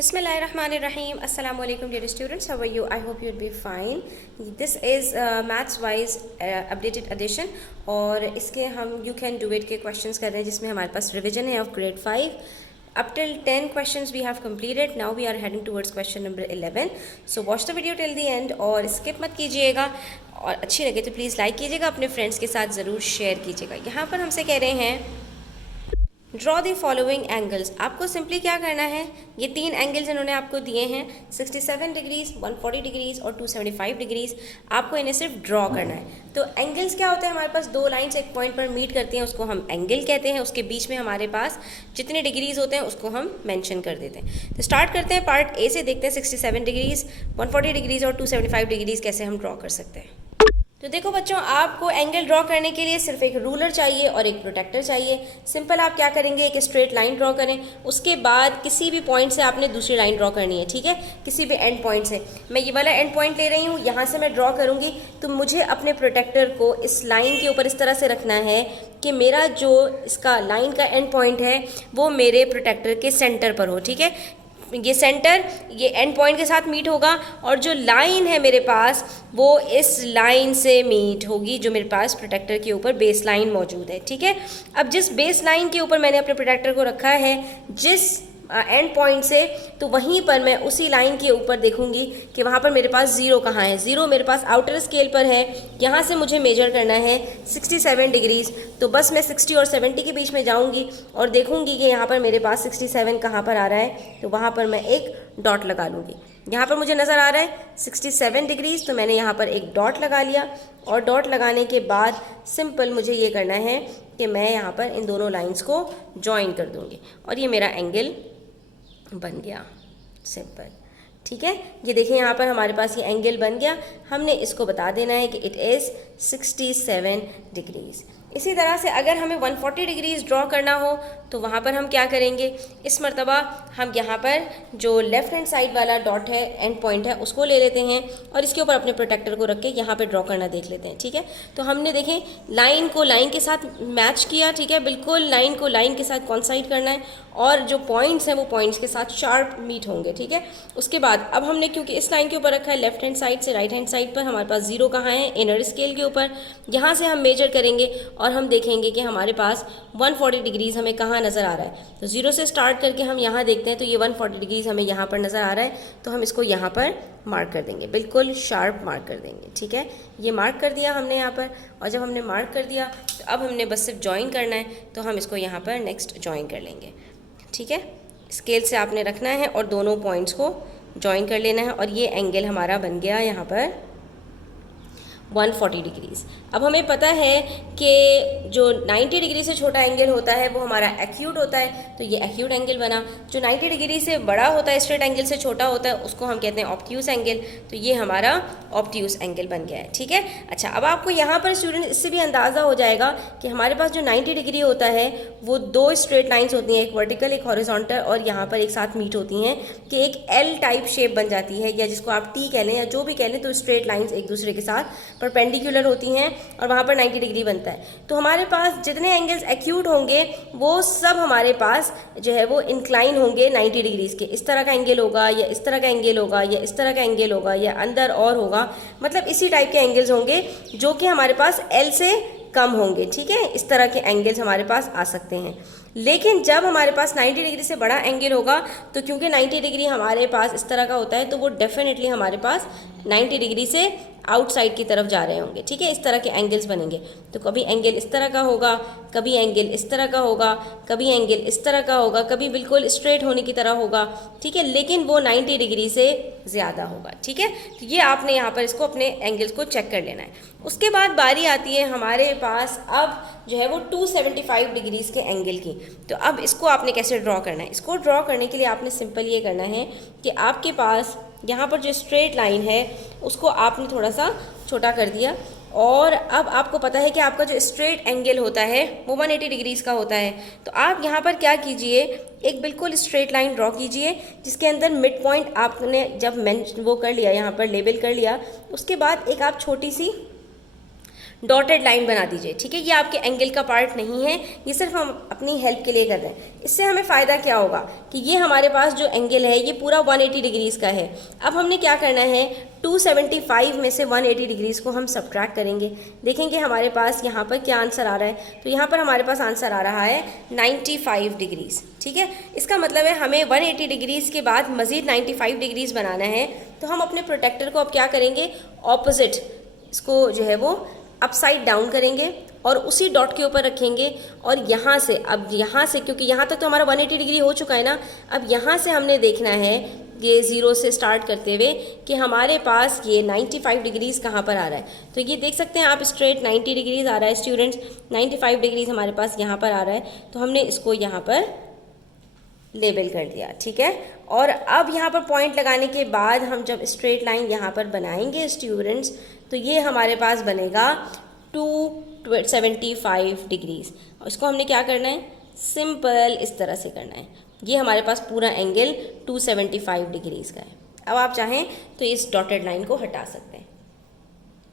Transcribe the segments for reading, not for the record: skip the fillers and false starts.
Bismillahirrahmanirrahim. Assalamu alaikum dear students. How are you? I hope you'll be fine. This is maths wise updated edition और इसके हम you can do it के questions कर रहे हैं जिसमें हमारे पास revision है of grade 5. Up till 10 questions we have completed. Now we are heading towards question number 11. So watch the video till the end और skip मत कीजिएगा और अच्छी लगे तो प्लीज़ लाइक कीजिएगा, अपने फ्रेंड्स के साथ ज़रूर शेयर कीजिएगा। यहाँ पर हमसे कह रहे हैं ड्रॉ द फॉलोइंग एंगल्स। आपको सिंपली क्या करना है, ये तीन एंगल्स इन्होंने आपको दिए हैं 67 डिग्रीज, 140 डिग्रीज और 275 डिग्रीज। आपको इन्हें सिर्फ ड्रॉ करना है। तो एंगल्स क्या होता है, हमारे पास दो लाइंस एक पॉइंट पर मीट करती हैं, उसको हम एंगल कहते हैं। उसके बीच में हमारे पास जितने डिग्रीज होते हैं उसको हम मेंशन कर देते हैं। तो स्टार्ट करते हैं पार्ट ए से, देखते हैं 67 डिग्रीज, 140 डिग्रीज और 275 डिग्रीज कैसे हम ड्रॉ कर सकते हैं। तो देखो बच्चों, आपको एंगल ड्रॉ करने के लिए सिर्फ एक रूलर चाहिए और एक प्रोटेक्टर चाहिए। सिंपल आप क्या करेंगे, एक स्ट्रेट लाइन ड्रॉ करें, उसके बाद किसी भी पॉइंट से आपने दूसरी लाइन ड्रॉ करनी है, ठीक है, किसी भी एंड पॉइंट से। मैं ये वाला एंड पॉइंट ले रही हूँ, यहाँ से मैं ड्रॉ करूँगी, तो मुझे अपने प्रोटेक्टर को इस लाइन के ऊपर इस तरह से रखना है कि मेरा जो इसका लाइन का एंड पॉइंट है वो मेरे प्रोटेक्टर के सेंटर पर हो, ठीक है। ये सेंटर ये एंड पॉइंट के साथ मीट होगा और जो लाइन है मेरे पास वो इस लाइन से मीट होगी जो मेरे पास प्रोटेक्टर के ऊपर बेस लाइन मौजूद है, ठीक है। अब जिस बेस लाइन के ऊपर मैंने अपने प्रोटेक्टर को रखा है जिस एंड पॉइंट से, तो वहीं पर मैं उसी लाइन के ऊपर देखूंगी कि वहाँ पर मेरे पास ज़ीरो कहाँ है। ज़ीरो मेरे पास आउटर स्केल पर है, यहाँ से मुझे मेजर करना है 67 डिग्रीज। तो बस मैं 60 और 70 के बीच में जाऊंगी और देखूंगी कि यहाँ पर मेरे पास 67 कहाँ पर आ रहा है, तो वहाँ पर मैं एक डॉट लगा लूँगी। यहाँ पर मुझे नज़र आ रहा है 67 डिग्रीज, तो मैंने यहाँ पर एक डॉट लगा लिया और डॉट लगाने के बाद सिंपल मुझे ये करना है कि मैं यहाँ पर इन दोनों लाइन्स को जॉइन कर दूँगी और ये मेरा एंगल बन गया, सिंपल, ठीक है। ये देखिए यहाँ पर हमारे पास ये एंगल बन गया। हमने इसको बता देना है कि इट इज़ 67 डिग्रीज। इसी तरह से अगर हमें 140 डिग्रीज ड्रॉ करना हो तो वहाँ पर हम क्या करेंगे, इस मरतबा हम यहाँ पर जो लेफ़्ट हैंड साइड वाला डॉट है, एंड पॉइंट है, उसको ले लेते हैं और इसके ऊपर अपने प्रोटेक्टर को रख के यहाँ पे ड्रॉ करना देख लेते हैं, ठीक है। तो हमने देखें लाइन को लाइन के साथ मैच किया, ठीक है, बिल्कुल लाइन को लाइन के साथ कॉन्साइड करना है और जो पॉइंट्स हैं वो पॉइंट्स के साथ शार्प मीट होंगे, ठीक है। उसके बाद अब हमने क्योंकि इस लाइन के ऊपर रखा है लेफ्ट हैंड साइड से राइट हैंड साइड पर, हमारे पास ज़ीरो कहाँ है, इनर स्केल के ऊपर, यहाँ से हम मेजर करेंगे और हम देखेंगे कि हमारे पास 140 डिग्रीज हमें कहाँ नज़र आ रहा है। तो ज़ीरो से स्टार्ट करके हम यहाँ देखते हैं तो ये 140 डिग्रीज हमें यहाँ पर नज़र आ रहा है, तो हम इसको यहाँ पर मार्क कर देंगे, बिल्कुल शार्प मार्क कर देंगे, ठीक है। ये मार्क कर दिया हमने यहाँ पर, और जब हमने मार्क कर दिया तो अब हमने बस सिर्फ ज्वाइन करना है, तो हम इसको यहाँ पर नेक्स्ट ज्वाइन कर लेंगे, ठीक है। स्केल से आपने रखना है और दोनों पॉइंट्स को ज्वाइन कर लेना है और ये एंगल हमारा बन गया यहाँ पर 140 डिग्रीज़। अब हमें पता है कि जो 90 डिग्री से छोटा एंगल होता है वो हमारा एक्यूट होता है, तो ये एक्यूट एंगल बना। जो 90 डिग्री से बड़ा होता है, स्ट्रेट एंगल से छोटा होता है, उसको हम कहते हैं ऑब्ट्यूस एंगल, तो ये हमारा ऑब्ट्यूस एंगल बन गया है, ठीक है। अच्छा, अब आपको यहाँ पर स्टूडेंट इससे भी अंदाज़ा हो जाएगा कि हमारे पास जो 90 डिग्री होता है वो दो स्ट्रेट लाइन्स होती हैं, एक वर्टिकल एक हॉरिजॉन्टल, और यहाँ पर एक साथ मीट होती हैं कि एक एल टाइप शेप बन जाती है, या जिसको आप टी कह लें या जो भी कह लें, तो स्ट्रेट लाइन्स एक दूसरे के साथ परपेंडिकुलर होती हैं और वहाँ पर 90 डिग्री बनता है। तो हमारे पास जितने एंगल्स एक्यूट होंगे वो सब हमारे पास जो है वो इंक्लाइन होंगे 90 डिग्रीज़ के। इस तरह का एंगल होगा या इस तरह का एंगल होगा या इस तरह का एंगल होगा या अंदर और होगा, मतलब इसी टाइप के एंगल्स होंगे जो कि हमारे पास एल से कम होंगे, ठीक है। इस तरह के एंगल्स हमारे पास आ सकते हैं। लेकिन जब हमारे पास 90 डिग्री से बड़ा एंगल होगा तो क्योंकि 90 डिग्री हमारे पास इस तरह का होता है, तो वो डेफिनेटली हमारे पास 90 डिग्री से आउटसाइड की तरफ जा रहे होंगे, ठीक है। इस तरह के एंगल्स बनेंगे, तो कभी एंगल इस तरह का होगा, कभी एंगल इस तरह का होगा, कभी एंगल इस तरह का होगा, कभी बिल्कुल स्ट्रेट होने की तरह होगा, ठीक है, लेकिन वो 90 डिग्री से ज़्यादा होगा, ठीक है। तो ये आपने यहाँ पर इसको अपने एंगल्स को चेक कर लेना है। उसके बाद बारी आती है हमारे पास अब जो है वो 275 डिग्रीज़ के एंगल की। तो अब इसको आपने कैसे ड्रॉ करना है, इसको ड्रॉ करने के लिए आपने सिंपल ये करना है कि आपके पास यहाँ पर जो स्ट्रेट लाइन है उसको आपने थोड़ा सा छोटा कर दिया, और अब आपको पता है कि आपका जो स्ट्रेट एंगल होता है वो 180 डिग्रीज़ का होता है। तो आप यहाँ पर क्या कीजिए, एक बिल्कुल स्ट्रेट लाइन ड्रॉ कीजिए जिसके अंदर मिड पॉइंट आपने जब वो कर लिया, यहाँ पर लेबल कर लिया, उसके बाद एक आप छोटी सी डॉटेड लाइन बना दीजिए, ठीक है। ये आपके एंगल का पार्ट नहीं है, ये सिर्फ हम अपनी हेल्प के लिए कर रहे हैं। इससे हमें फ़ायदा क्या होगा कि ये हमारे पास जो एंगल है ये पूरा 180 डिग्रीज़ का है। अब हमने क्या करना है, 275 में से 180 डिग्रीज़ को हम सब्ट्रैक्ट करेंगे। देखेंगे हमारे पास यहाँ पर क्या आंसर आ रहा है, तो यहाँ पर हमारे पास आंसर आ रहा है 95 डिग्रीज़, ठीक है। इसका मतलब है हमें 180 डिग्रीज़ के बाद मज़ीद 95 डिग्रीज़ बनाना है। तो हम अपने प्रोटेक्टर को अब क्या करेंगे, ऑपोजिट इसको जो है वो अपसाइड डाउन करेंगे और उसी डॉट के ऊपर रखेंगे। और यहाँ से, अब यहाँ से, क्योंकि यहाँ तक तो हमारा 180 डिग्री हो चुका है ना, अब यहाँ से हमने देखना है ये 0 से स्टार्ट करते हुए कि हमारे पास ये 95 डिग्रीज़ कहाँ पर आ रहा है। तो ये देख सकते हैं आप, स्ट्रेट 90 डिग्रीज़ आ रहा है स्टूडेंट्स, 95 डिग्रीज़ हमारे पास यहाँ पर आ रहा है। तो हमने इसको यहाँ पर लेबल कर दिया, ठीक है। और अब यहाँ पर पॉइंट लगाने के बाद हम जब स्ट्रेट लाइन यहाँ पर बनाएंगे स्टूडेंट्स, तो ये हमारे पास बनेगा 275 डिग्रीज़। और इसको हमने क्या करना है, सिंपल इस तरह से करना है। ये हमारे पास पूरा एंगल 275 डिग्रीज़ का है। अब आप चाहें तो इस डॉटेड लाइन को हटा सकते हैं,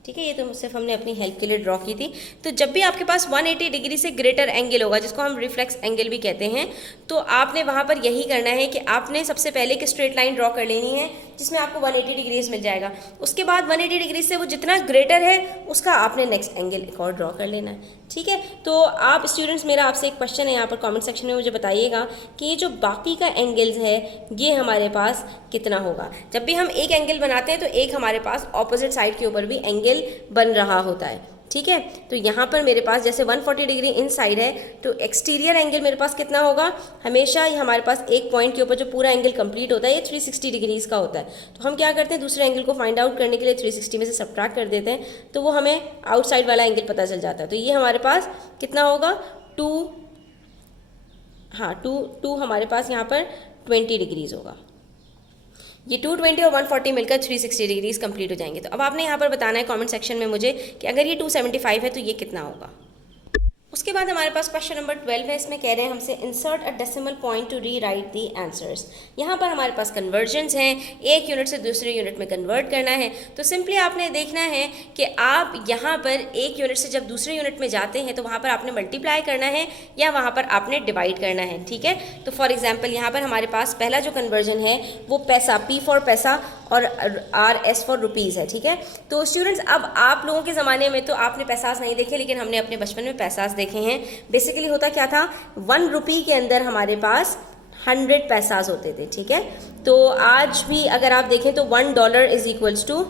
ठीक है। ये तो सिर्फ हमने अपनी हेल्प के लिए ड्रॉ की थी। तो जब भी आपके पास 180 डिग्री से ग्रेटर एंगल होगा, जिसको हम रिफ्लेक्स एंगल भी कहते हैं, तो आपने वहाँ पर यही करना है कि आपने सबसे पहले एक स्ट्रेट लाइन ड्रॉ कर लेनी है जिसमें आपको 180 डिग्रीज मिल जाएगा। उसके बाद 180 डिग्री से वो जितना ग्रेटर है उसका आपने नेक्स्ट एंगल एक और ड्रॉ कर लेना है, ठीक है। तो आप स्टूडेंट्स, मेरा आपसे एक क्वेश्चन है यहाँ पर कमेंट सेक्शन में मुझे बताइएगा कि ये जो बाकी का एंगल्स है ये हमारे पास कितना होगा। जब भी हम एक एंगल बनाते हैं तो एक हमारे पास ऑपोजिट साइड के ऊपर भी एंगल बन रहा होता है, ठीक है। तो यहाँ पर मेरे पास जैसे 140 डिग्री इन साइड है, तो एक्सटीरियर एंगल मेरे पास कितना होगा, हमेशा ये हमारे पास एक पॉइंट के ऊपर जो पूरा एंगल कंप्लीट होता है ये 360 डिग्रीज़ का होता है। तो हम क्या करते हैं, दूसरे एंगल को फाइंड आउट करने के लिए 360 में से सब्ट्रैक्ट कर देते हैं, तो वो हमें आउटसाइड वाला एंगल पता चल जाता है। तो ये हमारे पास कितना होगा, टू हमारे पास यहाँ पर 20 डिग्रीज़ होगा। ये 220 और 140 मिलकर 360 डिग्रीज कंप्लीट हो जाएंगे। तो अब आपने यहाँ पर बताना है कमेंट सेक्शन में मुझे कि अगर ये 275 है तो ये कितना होगा। उसके बाद हमारे पास क्वेश्चन नंबर 12 है। इसमें कह रहे हैं हमसे insert a decimal point to rewrite the answers. यहाँ पर हमारे पास कन्वर्जन्स हैं, एक यूनिट से दूसरे यूनिट में कन्वर्ट करना है। तो सिंपली आपने देखना है कि आप यहाँ पर एक यूनिट से जब दूसरे यूनिट में जाते हैं तो वहाँ पर आपने मल्टीप्लाई करना है या वहाँ पर आपने डिवाइड करना है, ठीक है। तो फॉर एग्जाम्पल यहाँ पर हमारे पास पहला जो कन्वर्जन है वो पैसा, P फॉर पैसा और RS फॉर रुपीज़ है, ठीक है। तो स्टूडेंट्स, अब आप लोगों के ज़माने में तो आपने पैसास नहीं देखे, लेकिन हमने अपने बचपन में पैसास देखे हैं। बेसिकली होता क्या था, 1 रुपये के अंदर हमारे पास 100 पैसास होते थे, ठीक है। तो आज भी अगर आप देखें तो $1 इज इक्वल्स टू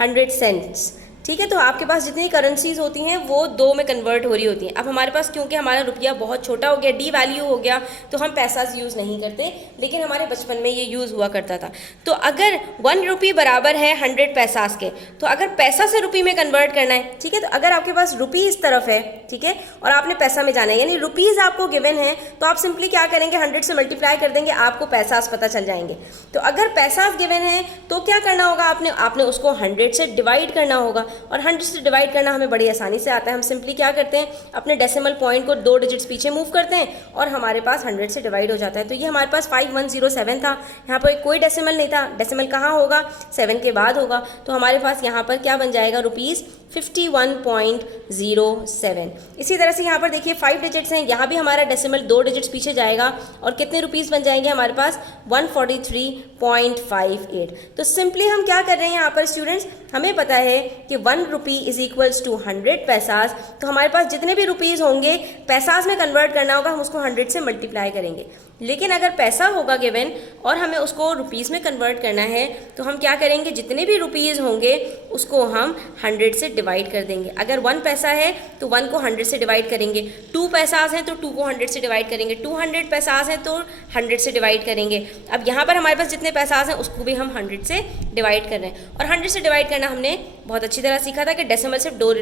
100 सेंट्स, ठीक है। तो आपके पास जितनी करेंसीज होती हैं वो 2 में कन्वर्ट हो रही होती हैं। अब हमारे पास क्योंकि हमारा रुपया बहुत छोटा हो गया, डी वैल्यू हो गया, तो हम पैसा यूज़ नहीं करते, लेकिन हमारे बचपन में ये यूज़ हुआ करता था। तो अगर 1 रुपये बराबर है 100 पैसास के, तो अगर पैसा से रुपये में कन्वर्ट करना है, ठीक है, तो अगर आपके पास रुपये इस तरफ है, ठीक है, और आपने पैसा में जाना है, यानी रुपीज़ आपको गिवन है, तो आप सिंपली क्या करेंगे, 100 से मल्टीप्लाई कर देंगे, आपको पैसास पता चल जाएंगे। तो अगर पैसास गिवन है तो क्या करना होगा, आपने उसको 100 से डिवाइड करना होगा। और 100 से डिवाइड करना हमें बड़ी आसानी से आता है। हम सिंपली क्या करते हैं, अपने डेसिमल पॉइंट को 2 डिजिट्स पीछे मूव करते हैं और हमारे पास 100 से डिवाइड हो जाता है। तो ये हमारे पास 5107 था, यहाँ पर कोई डेसिमल नहीं था। डेसिमल कहाँ होगा, 7 के बाद होगा। तो हमारे पास यहाँ पर क्या बन जाएगा, ₹51.07। इसी तरह से यहाँ पर देखिए 5 डिजिट्स हैं, यहाँ भी हमारा डेसिमल 2 डिजिट्स पीछे जाएगा और कितने रुपीज़ बन जाएंगे हमारे पास, 143.58। तो सिंपली हम क्या कर रहे हैं यहाँ पर स्टूडेंट्स, हमें पता है कि 1 रुपी इज इक्वल्स टू 100 पैसास। तो हमारे पास जितने भी रुपीज़ होंगे पैसास में कन्वर्ट करना होगा, हम उसको 100 से मल्टीप्लाई करेंगे। लेकिन अगर पैसा होगा गिवन और हमें उसको रुपीज़ में कन्वर्ट करना है, तो हम क्या करेंगे, जितने भी रुपीज़ होंगे उसको हम 100 से डिवाइड कर देंगे। अगर 1 पैसा है तो 1 को 100 से डिवाइड करेंगे, 2 पैसास हैं तो 2 को 100 से डिवाइड करेंगे, 200 पैसास हैं तो 100 से डिवाइड करेंगे। अब यहाँ पर हमारे पास जितने पैसास हैं उसको भी हम 100 से डिवाइड कर रहे हैं। और 100 से डिवाइड करना हमने बहुत अच्छी तरह सीखा था कि डेसिमल सिर्फ 2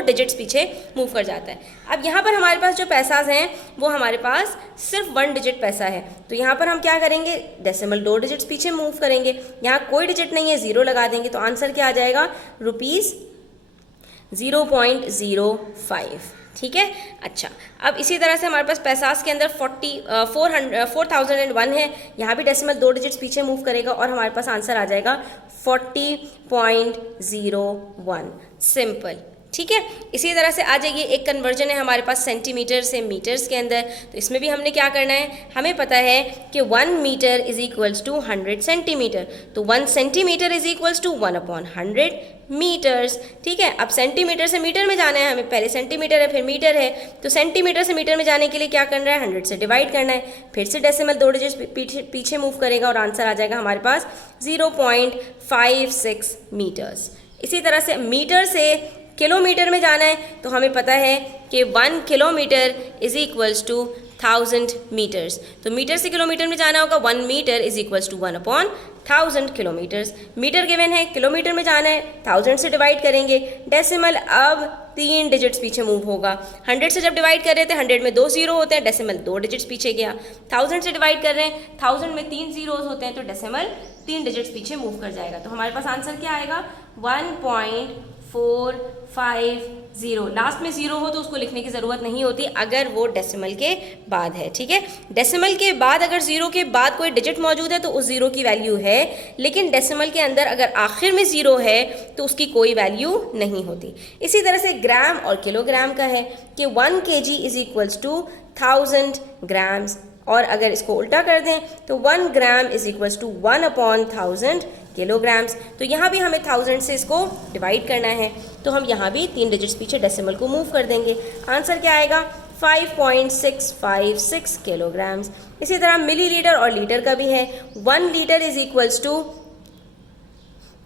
डिजिट्स पीछे मूव कर जाता है। अब यहाँ पर हमारे पास जो पैसास हैं वो हमारे पास सिर्फ 1 डिजिट पैसा है। तो यहाँ पर हम क्या करेंगे, डेसिमल 2 डिजिट्स पीछे मूव करेंगे, यहाँ कोई डिजिट नहीं है, 0 लगा देंगे। तो आंसर क्या आ जाएगा, ₹0.05, ठीक है। अच्छा, अब इसी तरह से हमारे पास पैसास के अंदर 4001 है, यहाँ भी डेसिमल 2 डिजिट्स पीछे मूव करेगा और हमारे पास आंसर आ जाएगा 40.01। सिंपल, ठीक है। इसी तरह से आ जाइए, एक कन्वर्जन है हमारे पास सेंटीमीटर से मीटर्स के अंदर। तो इसमें भी हमने क्या करना है, हमें पता है कि 1 metre is equals to 100 centimetre. तो 1 centimetre is equals to 1/100 metres. ठीक है, अब सेंटीमीटर से मीटर में जाना है हमें, पहले सेंटीमीटर है फिर मीटर है, तो सेंटीमीटर से मीटर में जाने के लिए क्या करना है, 100 से डिवाइड करना है, फिर से डेसिमल 2 डिजिट पीछे मूव करेगा और आंसर आ जाएगा हमारे पास 0.56 मीटर्स। इसी तरह से मीटर से किलोमीटर में जाना है, तो हमें पता है कि 1 kilometre is equals to 1000 metres. तो मीटर से किलोमीटर में जाना होगा, 1 metre is equals to 1/1000 kilometres. Metre given है, किलोमीटर में जाना है, 1000 से डिवाइड करेंगे, डेसिमल अब 3 डिजिट्स पीछे मूव होगा। 100 से जब डिवाइड कर रहे थे, 100 में 2 जीरो होते हैं, डेसिमल 2 डिजिट्स पीछे गया। 1000 से डिवाइड कर रहे हैं, 1000 में 3 जीरोज होते हैं, तो डेसिमल 3 डिजिट्स पीछे मूव कर जाएगा। तो हमारे पास आंसर क्या आएगा, 1.450। लास्ट में जीरो हो तो उसको लिखने की ज़रूरत नहीं होती अगर वो डेसिमल के बाद है। ठीक है, डेसिमल के बाद अगर जीरो के बाद कोई डिजिट मौजूद है तो उस जीरो की वैल्यू है, लेकिन डेसिमल के अंदर अगर आखिर में जीरो है तो उसकी कोई वैल्यू नहीं होती। इसी तरह से ग्राम और किलोग्राम का है कि 1 kg is equals to 1000 grams, और अगर इसको उल्टा कर दें तो 1 gram is equals to 1/1000 kilograms. तो यहाँ भी हमें 1000 से इसको डिवाइड करना है, तो हम यहाँ भी 3 डिजिट्स पीछे डेसिमल को मूव कर देंगे। आंसर क्या आएगा, 5.656 किलोग्राम्स। इसी तरह मिलीलीटर और लीटर का भी है, 1 litre is equals to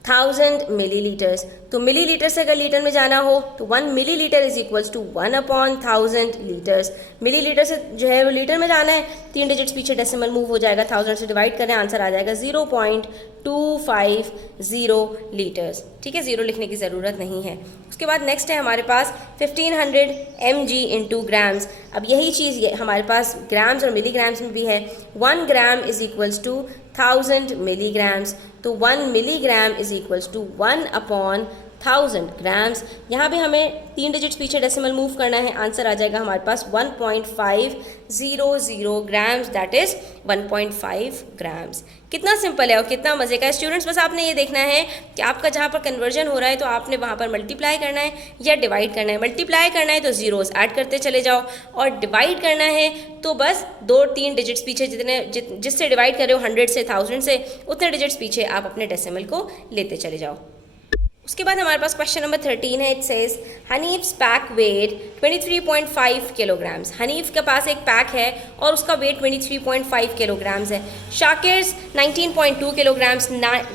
1000 millilitres. तो मिलीलीटर से अगर लीटर में जाना हो तो 1 millilitre is equals to 1/1000 litres. Millilitre से जो है वो लीटर में जाना है, 3 डिजिट्स पीछे डेसिमल मूव हो जाएगा, 1000 से डिवाइड करें, आंसर आ जाएगा 0.250 लीटर्स। ठीक है, जीरो लिखने की ज़रूरत नहीं है। उसके बाद नेक्स्ट है हमारे पास 1500 mg इंटू ग्राम्स। अब यही चीज़ हमारे पास ग्राम्स और मिलीग्राम्स में भी है। 1 gram is equals to 1000 milligrams. तो 1 milligram is equals to 1/1000 grams. यहाँ भी हमें 3 डिजिट्स पीछे डेसिमल मूव करना है, आंसर आ जाएगा हमारे पास 1.500 ग्राम्स, दैट इज़ 1.5 ग्राम्स। कितना सिंपल है और कितना मज़े का है। स्टूडेंट्स, बस आपने ये देखना है कि आपका जहाँ पर कन्वर्जन हो रहा है तो आपने वहाँ पर मल्टीप्लाई करना है या डिवाइड करना है। मल्टीप्लाई करना है तो जीरोस ऐड करते चले जाओ, और डिवाइड करना है तो बस 2-3 डिजिट्स पीछे जिससे डिवाइड कर रहे हो 100 से 1000 से, उतने डिजिट्स पीछे आप अपने डेसिमल को लेते चले जाओ। उसके बाद हमारे पास क्वेश्चन नंबर 13 है। It says Hanif's pack weight 23.5 kilograms. Hanif के पास एक पैक है और उसका वेट 23.5 किलोग्राम्स है। शाकिर्स 19.2 किलोग्राम्स।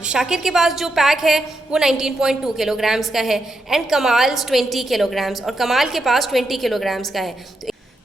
शाकिर के पास जो पैक है वो 19.2 किलोग्राम्स का है, एंड कमाल्स 20 किलोग्राम्स, और कमाल के पास 20 किलोग्राम्स का है।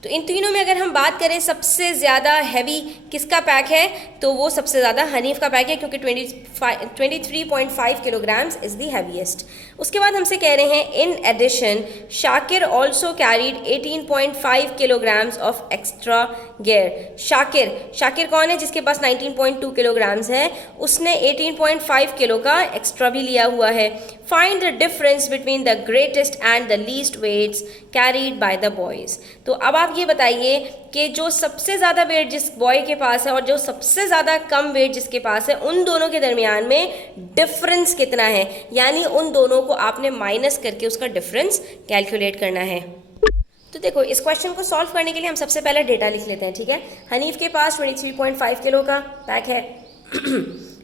तो इन तीनों में अगर हम बात करें सबसे ज़्यादा हैवी किसका पैक है, तो वो सबसे ज़्यादा हनीफ का पैक है, क्योंकि 23.5 किलोग्राम्स इज़ दी हैवीएस्ट। उसके बाद हमसे कह रहे हैं in addition Shakir also carried 18.5 kilograms of extra gear. Shakir कौन है, जिसके पास 19.2 किलोग्राम्स है, उसने 18.5 किलो का एक्स्ट्रा भी लिया हुआ है। Find the difference between the greatest and the least weights carried by the boys. तो अब आप ये बताइए कि जो सबसे ज़्यादा वेट जिस बॉय के पास है और जो सबसे ज़्यादा कम वेट जिसके पास है, उन दोनों के दरमियान में डिफरेंस कितना है, यानी उन दोनों को आपने माइनस करके उसका डिफरेंस कैलकुलेट करना है। तो देखो, इस क्वेश्चन को सॉल्व करने के लिए हम सबसे पहले डेटा लिख लेते हैं। ठीक है, हनीफ के पास 23.5 किलो का पैक है,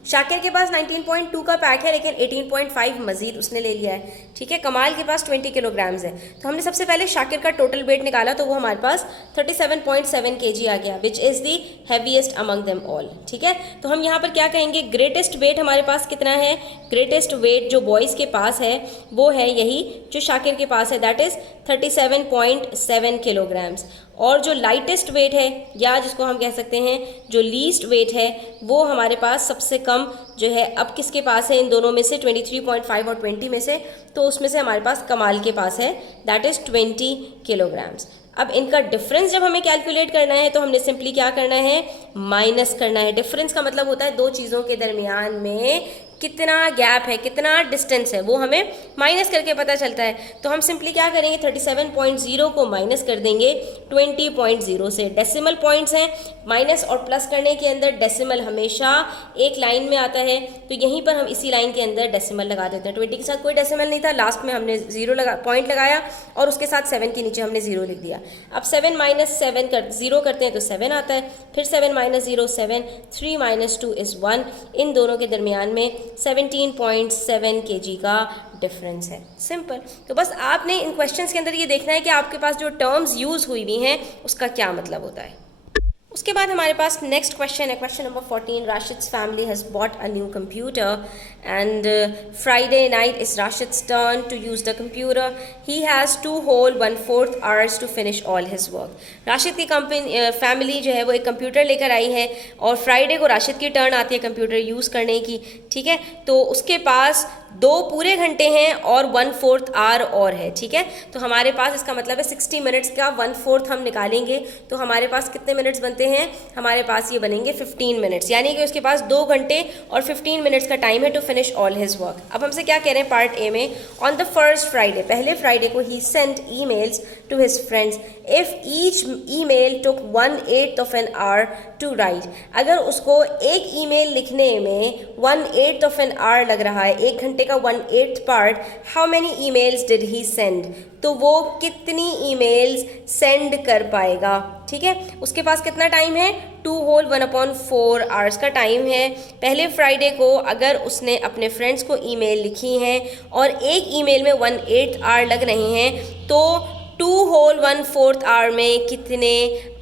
शाकिर के पास 19.2 का पैक है, लेकिन 18.5 मजीद उसने ले लिया है। ठीक है, कमाल के पास 20 किलोग्राम्स है। तो हमने सबसे पहले शाकिर का टोटल वेट निकाला, तो वो हमारे पास 37.7 kg आ गया, which is the heaviest among them all. ठीक है, तो हम यहाँ पर क्या कहेंगे, ग्रेटेस्ट वेट हमारे पास कितना है, ग्रेटेस्ट वेट जो बॉयज़ के पास है वो है यही जो शाकिर के पास है, दैट इज़ 37.7 किलोग्राम्स। और जो लाइटेस्ट वेट है, या जिसको हम कह सकते हैं जो लीस्ट वेट है, वो हमारे पास सबसे कम जो है, अब किसके पास है इन दोनों में से, 23.5 और 20 में से, तो उसमें से हमारे पास कमाल के पास है, दैट इज़ 20 किलोग्राम्स। अब इनका डिफरेंस जब हमें कैलकुलेट करना है तो हमने सिंपली क्या करना है, माइनस करना है। डिफरेंस का मतलब होता है दो चीज़ों के दरमियान में कितना गैप है, कितना डिस्टेंस है, वो हमें माइनस करके पता चलता है। तो हम सिंपली क्या करेंगे, 37.0 को माइनस कर देंगे 20.0 से। डेसिमल पॉइंट्स हैं, माइनस और प्लस करने के अंदर डेसिमल हमेशा एक लाइन में आता है, तो यहीं पर हम इसी लाइन के अंदर डेसिमल लगा देते हैं। 20 के साथ कोई डेसिमल नहीं था, लास्ट में हमने पॉइंट लगाया और उसके साथ 7 के नीचे हमने 0 लिख दिया। अब 7 माइनस 7 0 करते हैं तो 7 आता है, फिर 7 माइनस 0 7, 3 माइनस 2 इज़ 1। इन दोनों के दरमियान में 17.7 kg का डिफरेंस है। सिंपल। तो बस आपने इन क्वेश्चंस के अंदर ये देखना है कि आपके पास जो टर्म्स यूज़ हुई हुई हैं उसका क्या मतलब होता है। उसके बाद हमारे पास नेक्स्ट क्वेश्चन है, question number 14। Rashid's family has bought a new computer and Friday night is Rashid's turn to use the computer. He has 2 whole 1/4 hours to finish all his work. Rashid की फैमिली जो है वो एक कंप्यूटर लेकर आई है और फ्राइडे को राशिद की टर्न आती है कंप्यूटर यूज़ करने की, ठीक है। तो उसके पास 2 पूरे घंटे हैं और 1/4 आवर और है, ठीक है। तो हमारे पास इसका मतलब है 60 मिनट्स का 1/4 हम निकालेंगे तो हमारे पास कितने मिनट्स बनते हैं, हमारे पास ये बनेंगे 15 मिनट्स, यानी कि उसके पास 2 घंटे और 15 मिनट्स का टाइम है to finish all his work. अब हमसे क्या कह रहे हैं पार्ट ए में, ऑन द फर्स्ट फ्राइडे, पहले फ्राइडे को he sent emails to his friends if each email took 1/8 of an hour to write. अगर उसको एक ईमेल लिखने में 1/8 of an hour लग रहा है, 1 घंटे का 1/8 part, how many emails did he send, तो वो कितनी ईमेल्स सेंड कर पाएगा, ठीक है। उसके पास कितना टाइम है, 2 whole 1/4 hours का टाइम है। पहले फ्राइडे को अगर उसने अपने फ्रेंड्स को ईमेल लिखी हैं और एक ईमेल में 1/8 hour लग रहे हैं तो 2 whole 1/4 hour में कितने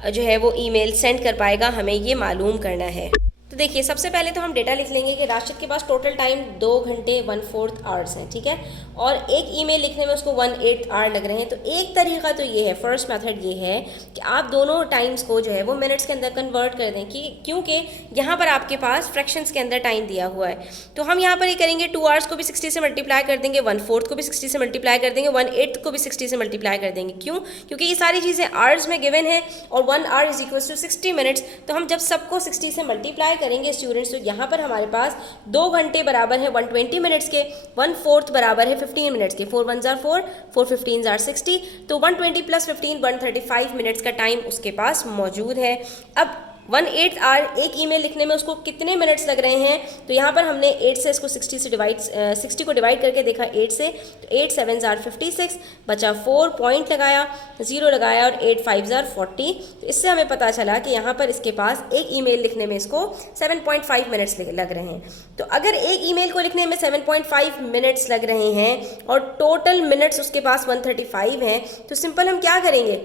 जो है वो ईमेल सेंड कर पाएगा, हमें ये मालूम करना है। तो देखिए सबसे पहले तो हम डेटा लिख लेंगे कि राशिद के पास टोटल टाइम 2 घंटे 1/4 hours है, ठीक है, और एक ईमेल लिखने में उसको 1/8 hour लग रहे हैं। तो एक तरीका तो ये है, फर्स्ट मेथड ये है कि आप दोनों टाइम्स को जो है वो मिनट्स के अंदर कन्वर्ट कर दें, कि क्योंकि यहाँ पर आपके पास फ्रैक्शंस के अंदर टाइम दिया हुआ है। तो हम यहाँ पर ये करेंगे 2 hours को भी 60 से मल्टीप्लाई कर देंगे, 1/4 को भी 60 से मल्टीप्लाई कर देंगे, 1/8 को भी 60 से मल्टीप्लाई कर देंगे। क्यों? क्योंकि ये सारी चीज़ें आवर्स में गिवन है और 1 hour is equal to 60 minutes. तो हम जब सबको 60 से मल्टीप्लाई करेंगे स्टूडेंट्स, तो यहाँ पर हमारे पास 2 घंटे बराबर है 120 मिनट्स के, 1/4 बराबर है 15 मिनट्स के, 4 1s are 4, 4 15s are 60, तो 120 + 15 135 मिनट्स का टाइम उसके पास मौजूद है। अब 1/8 hour एक ईमेल लिखने में उसको कितने मिनट्स लग रहे हैं, तो यहाँ पर हमने 8 से इसको 60 को डिवाइड करके देखा 8 से, तो 8 7s are 56, बचा 4, पॉइंट लगाया, 0 लगाया और 8 5s are 40। तो इससे हमें पता चला कि यहाँ पर इसके पास एक ईमेल लिखने में इसको 7.5 मिनट्स लग रहे हैं। तो अगर एक ईमेल को लिखने में 7.5 मिनट्स लग रहे हैं और टोटल मिनट्स उसके पास 135 हैं, तो सिंपल हम क्या करेंगे,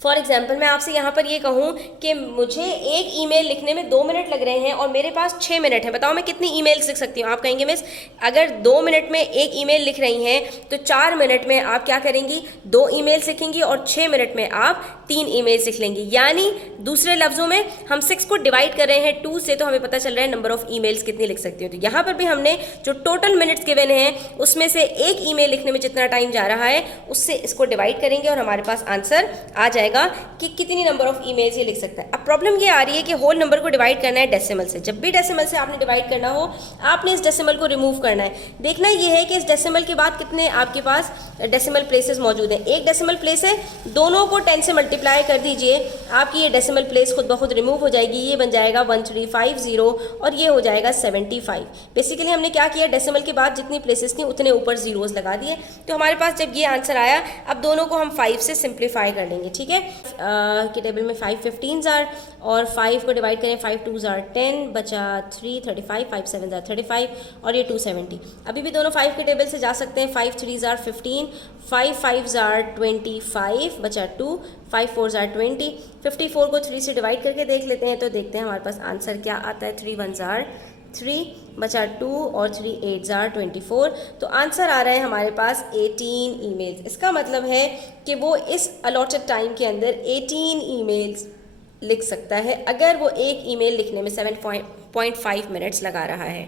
फॉर एग्जाम्पल मैं आपसे यहाँ पर ये कहूँ कि मुझे एक ईमेल लिखने में 2 मिनट लग रहे हैं और मेरे पास 6 मिनट है, बताओ मैं कितनी ईमेल्स लिख सकती हूँ। आप कहेंगे मिस अगर 2 मिनट में एक ईमेल लिख रही हैं तो 4 मिनट में आप क्या करेंगी, 2 ईमेल्स लिखेंगी और 6 मिनट में आप 3 ईमेल्स लिख लेंगी। यानी दूसरे लफ्ज़ों में हम 6 को डिवाइड कर रहे हैं 2 से, तो हमें पता चल रहा है नंबर ऑफ ईमेल्स कितनी लिख सकती हूँ। तो यहाँ पर भी हमने जो टोटल मिनट्स गिवन हैं उसमें से एक ईमेल लिखने में जितना टाइम जा रहा है उससे इसको डिवाइड करेंगे और हमारे पास आंसर आ जाएगा कि कितनी नंबर ऑफ ईमेल्स ये लिख सकता है। अब प्रॉब्लम ये आ रही है कि होल नंबर को डिवाइड करना है डेसिमल से। जब भी डेसिमल से आपने डिवाइड करना हो आपने इस डेसिमल को रिमूव करना है। देखना ये है कि इस डेसिमल के बाद कितने आपके पास डेसिमल प्लेसेस मौजूद हैं। एक डेसिमल प्लेस है, दोनों को 10 से मल्टीप्लाई कर दीजिए, आपकी ये डेसिमल प्लेस खुद ब खुद रिमूव हो जाएगी। ये बन जाएगा 1350 और ये हो जाएगा 75। बेसिकली हमने क्या किया, डेसिमल के बाद जितनी प्लेसेस थी उतने ऊपर जीरोस लगा दिए। तो हमारे पास जब ये आंसर आया, अब दोनों को हम 5 से सिंप्लीफाई कर लेंगे, ठीक है। के टेबल में 5 15s are और 5 को डिवाइड करें, 5 2s are 10, बचा 3 35, 5 7s are 35 और ये 270। अभी भी दोनों 5 के टेबल से जा सकते हैं। 5 3s are 15, 5 5s are 25, बचा 2, 5 4s are 20। 54 को 3 से डिवाइड करके देख लेते हैं, तो देखते हैं हमारे पास आंसर क्या आता है। 3 1s are 3, बचा 2 और 3 8s are 24। तो आंसर आ रहा है हमारे पास 18 ईमेल्स। इसका मतलब है कि वो इस अलॉटेड टाइम के अंदर 18 ईमेल्स लिख सकता है अगर वो एक ईमेल लिखने में 7.5 मिनट्स लगा रहा है।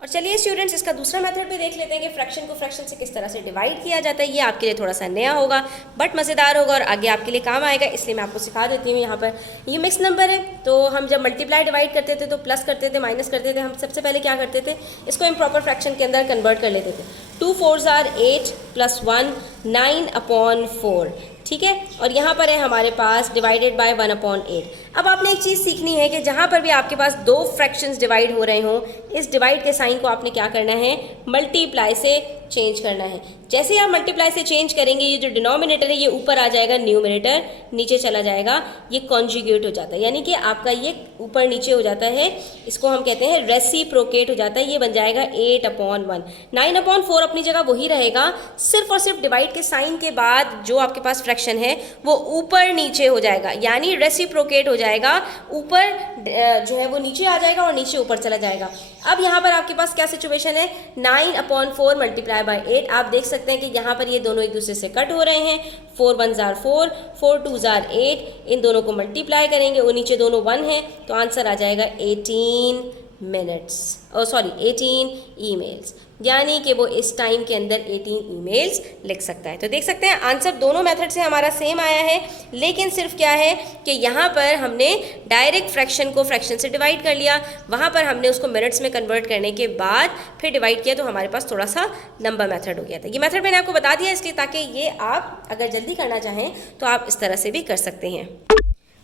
और चलिए स्टूडेंट्स इसका दूसरा मेथड भी देख लेते हैं कि फ्रैक्शन को फ्रैक्शन से किस तरह से डिवाइड किया जाता है। ये आपके लिए थोड़ा सा नया होगा बट मज़ेदार होगा और आगे आपके लिए काम आएगा, इसलिए मैं आपको सिखा देती हूँ। यहाँ पर ये मिक्स नंबर है, तो हम जब मल्टीप्लाई डिवाइड करते थे तो प्लस करते थे, माइनस करते थे। हम सबसे पहले क्या करते थे, इसको इम्प्रॉपर फ्रैक्शन के अंदर कन्वर्ट कर लेते थे। 2 4s are 8 + 1 9/4, ठीक है। और यहाँ पर है हमारे पास डिवाइडेड बाय 1/8। अब आपने एक चीज़ सीखनी है कि जहाँ पर भी आपके पास दो फ्रैक्शंस डिवाइड हो रहे हों, इस डिवाइड के साइन को आपने क्या करना है, मल्टीप्लाई से चेंज करना है। जैसे ही आप मल्टीप्लाई से चेंज करेंगे, ये जो डिनोमिनेटर है ये ऊपर आ जाएगा, न्यूमरेटर नीचे चला जाएगा, ये कॉन्जुगेट हो जाता है, यानी कि आपका ये ऊपर नीचे हो जाता है। इसको हम कहते हैं रेसिप्रोकेट हो जाता है। ये बन जाएगा 8/1। 9/4 अपनी जगह वही रहेगा, सिर्फ और सिर्फ डिवाइड के साइन के बाद जो आपके पास फ्रैक्शन है वो ऊपर नीचे हो जाएगा, यानी रेसिप्रोकेट हो जाएगा। ऊपर जो है वो नीचे आ जाएगा और नीचे ऊपर चला जाएगा। अब यहाँ पर आपके पास क्या सिचुएशन है, 9/4 मल्टीप्लाई बाय 8। आप देख सकते हैं कि यहाँ पर ये दोनों एक दूसरे से कट हो रहे हैं। 4 1s are 4, 4 2s are 8। इन दोनों को मल्टीप्लाई करेंगे, वो नीचे दोनों 1 हैं, तो आंसर आ जाएगा 18 मिनट्स, 18 ईमेल्स, यानी कि वो इस टाइम के अंदर 18 ईमेल्स लिख सकता है। तो देख सकते हैं आंसर दोनों मेथड से हमारा सेम आया है, लेकिन सिर्फ क्या है कि यहाँ पर हमने डायरेक्ट फ्रैक्शन को फ्रैक्शन से डिवाइड कर लिया, वहाँ पर हमने उसको मिनट्स में कन्वर्ट करने के बाद फिर डिवाइड किया, तो हमारे पास थोड़ा सा लंबा मेथड हो गया था। ये मेथड मैंने आपको बता दिया इसलिए ताकि ये आप अगर जल्दी करना चाहें तो आप इस तरह से भी कर सकते हैं।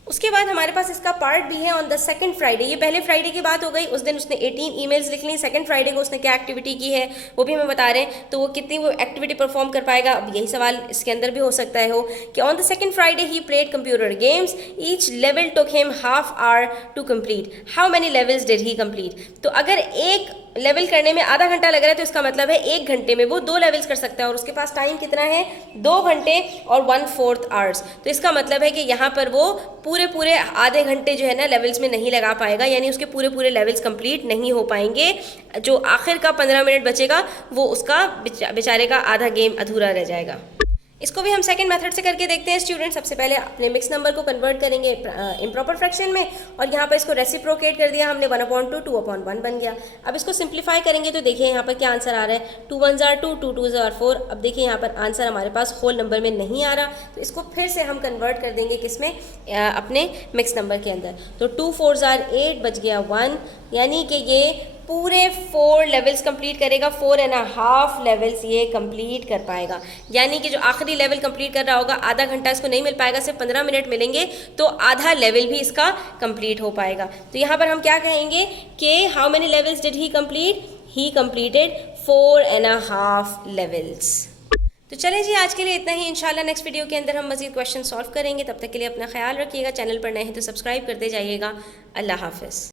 उसके बाद हमारे पास इसका पार्ट भी है ऑन द सेकंड फ्राइडे। ये पहले फ्राइडे की बात हो गई, उस दिन उसने 18 ईमेल्स लिख ली। सेकंड फ्राइडे को उसने क्या एक्टिविटी की है वो भी हमें बता रहे हैं, तो वो कितनी वो एक्टिविटी परफॉर्म कर पाएगा। अब यही सवाल इसके अंदर भी हो सकता है हो कि on the second Friday he played computer games, each level took him ½ hour to complete, how many levels did he complete. तो अगर एक लेवल करने में आधा घंटा लग रहा है तो इसका मतलब है 1 घंटे में वो 2 लेवल्स कर सकता है, और उसके पास टाइम कितना है, 2 घंटे और 1/4 आवर्स। तो इसका मतलब है कि यहाँ पर वो पूरे आधे घंटे जो है ना लेवल्स में नहीं लगा पाएगा, यानी उसके पूरे लेवल्स कंप्लीट नहीं हो पाएंगे। जो आखिर का 15 मिनट बचेगा वो उसका बेचारे का आधा गेम अधूरा रह जाएगा। इसको भी हम सेकंड मेथड से करके देखते हैं स्टूडेंट। सबसे पहले अपने मिक्स नंबर को कन्वर्ट करेंगे इम्प्रॉपर फ्रैक्शन में, और यहाँ पर इसको रेसिप्रोकेट कर दिया हमने, 1/2 2/1 बन गया। अब इसको सिंप्लीफाई करेंगे तो देखिए यहाँ पर क्या आंसर आ रहा है, 2 1s are 2, 2 2s are 4। अब देखिए यहाँ पर आंसर हमारे पास होल नंबर में नहीं आ रहा, तो इसको फिर से हम कन्वर्ट कर देंगे किसमें, अपने मिक्स नंबर के अंदर। तो 2 4s are 8 बच गया 1, यानी कि ये पूरे 4 लेवल्स कंप्लीट करेगा, 4.5 लेवल्स ये कंप्लीट कर पाएगा। यानी कि जो आखिरी लेवल कंप्लीट कर रहा होगा, आधा घंटा इसको नहीं मिल पाएगा, सिर्फ 15 मिनट मिलेंगे, तो आधा लेवल भी इसका कंप्लीट हो पाएगा। तो यहाँ पर हम क्या कहेंगे कि how many levels did he complete, he completed 4.5 levels. तो चलें जी, आज के लिए इतना ही। इंशाल्लाह नेक्स्ट वीडियो के अंदर हम मज़ीद क्वेश्चन सॉल्व करेंगे। तब तक के लिए अपना ख्याल रखिएगा। चैनल पर नए हैं तो सब्सक्राइब करते जाइएगा। अल्लाह हाफ़िज़।